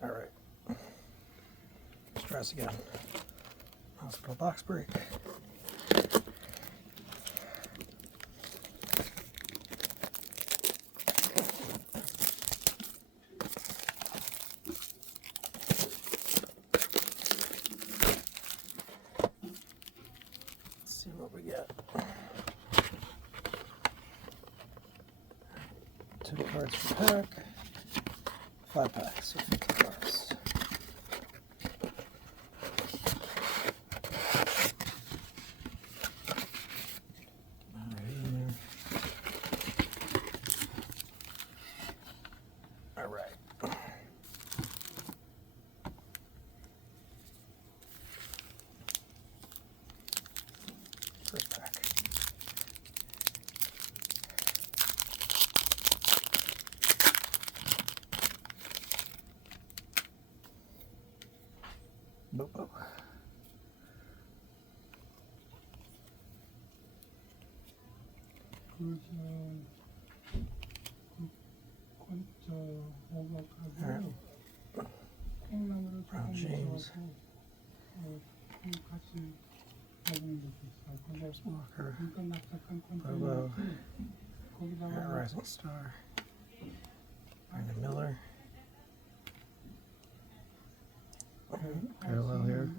All right. Let's try this again. Hospital box break. Let's see what we get. 2 cards per pack. 5 packs, so 50 cards. All right. First pack. Boop. Brown James. James Walker. Bobo. Rising Star. Brandon Miller. Parallel here.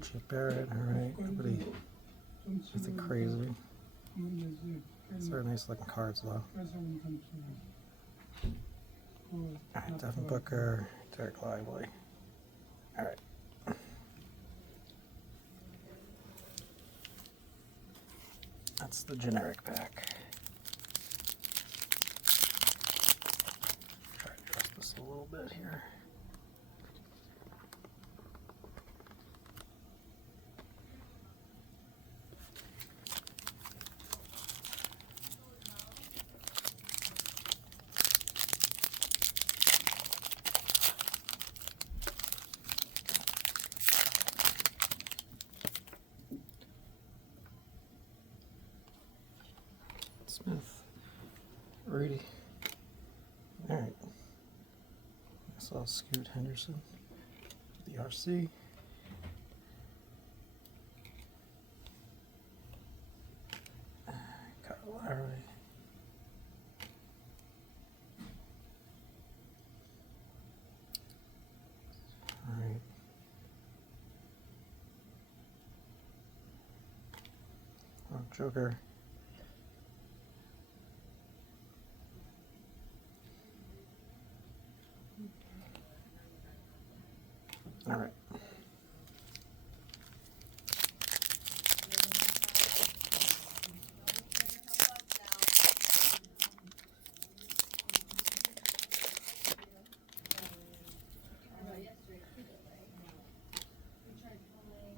Chip Barrett. Alright, nobody anything crazy. These are nice looking cards though. Alright, Devin Booker, Derek Lively. Alright. That's the generic pack. Try to adjust this a little bit here. Smith, Rudy. All right. I saw Scoot Henderson, the RC. Kyle Lowry. All right. Joker. All right.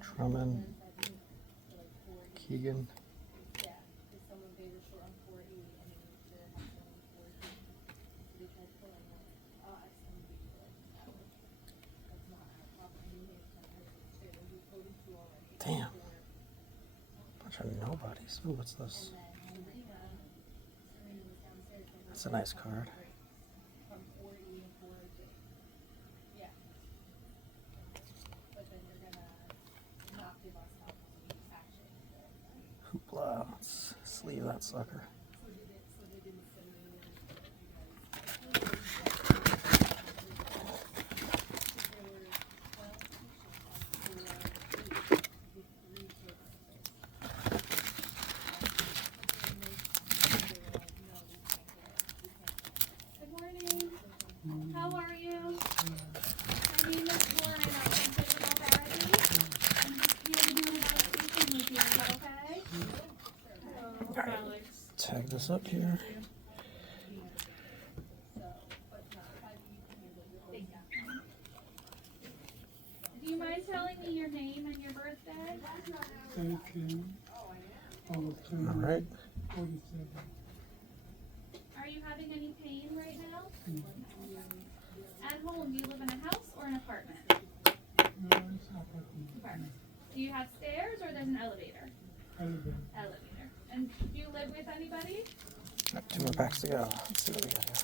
Drummond, Keegan. Damn. Bunch of nobodies. Ooh, what's this? That's a nice card. Hoopla. Let's sleeve that sucker. How are you? My name is Lauren. I'm picking up already. I'm just here to do about speaking with you. Is that okay? Alright, tag this up here. Do you mind telling me your name and your birthday? Alright. Are you having any pain right now? At home, do you live in a house or an apartment? Apartment. Do you have stairs or there's an elevator? Elevator. And do you live with anybody? Got 2 more packs to go. Let's see what we got here.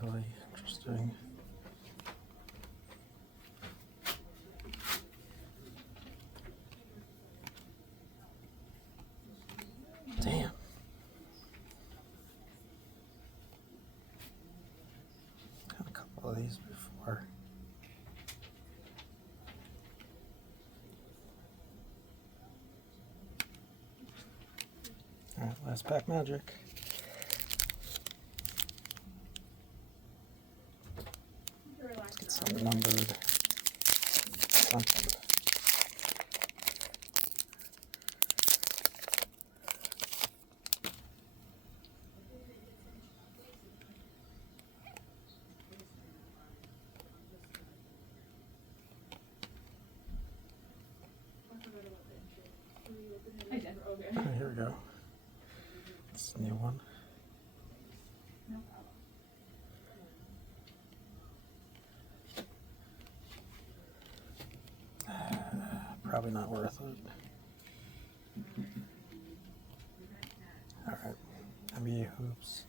Really interesting. Damn. Had a couple of these before. Alright, last pack magic. Let's get some numbered something. Oh, here we go. It's a new one. Probably not worth it. Alright. NBA hoops.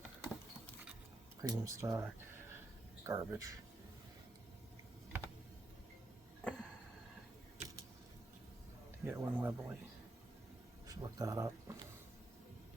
Premium stock. Garbage. Get one Webley. Should look that up.